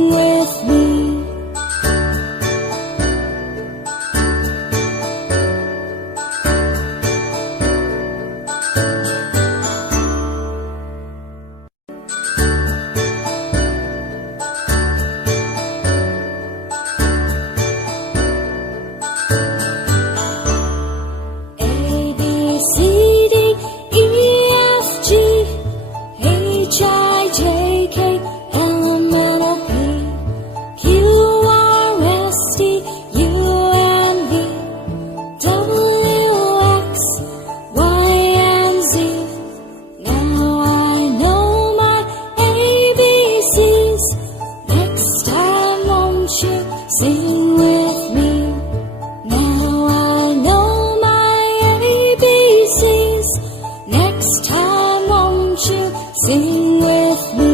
Sing with me. Sing with me. Now I know my ABCs. Next time, won't you sing with me?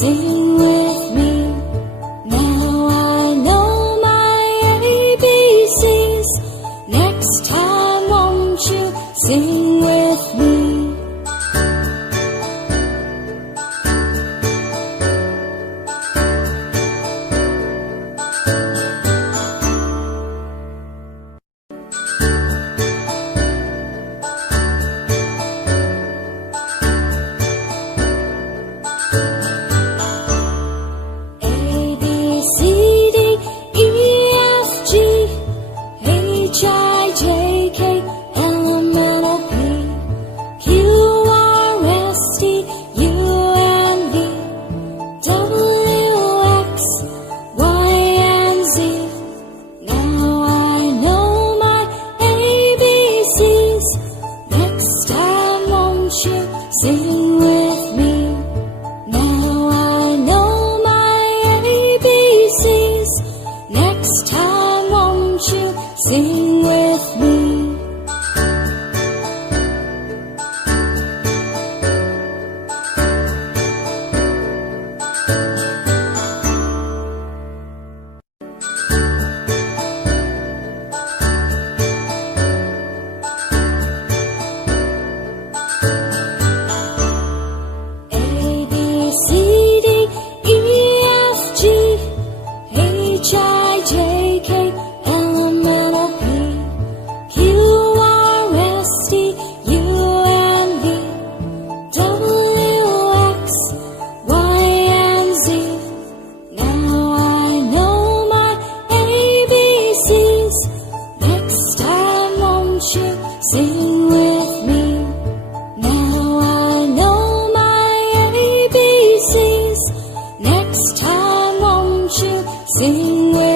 Sing with me. Now I know my ABCs. Next time, won't you sing with me? Sing with me. Now I know my ABCs. Next time, won't you sing with me? Sing with me. Now I know my ABCs. Next time, won't you sing with me?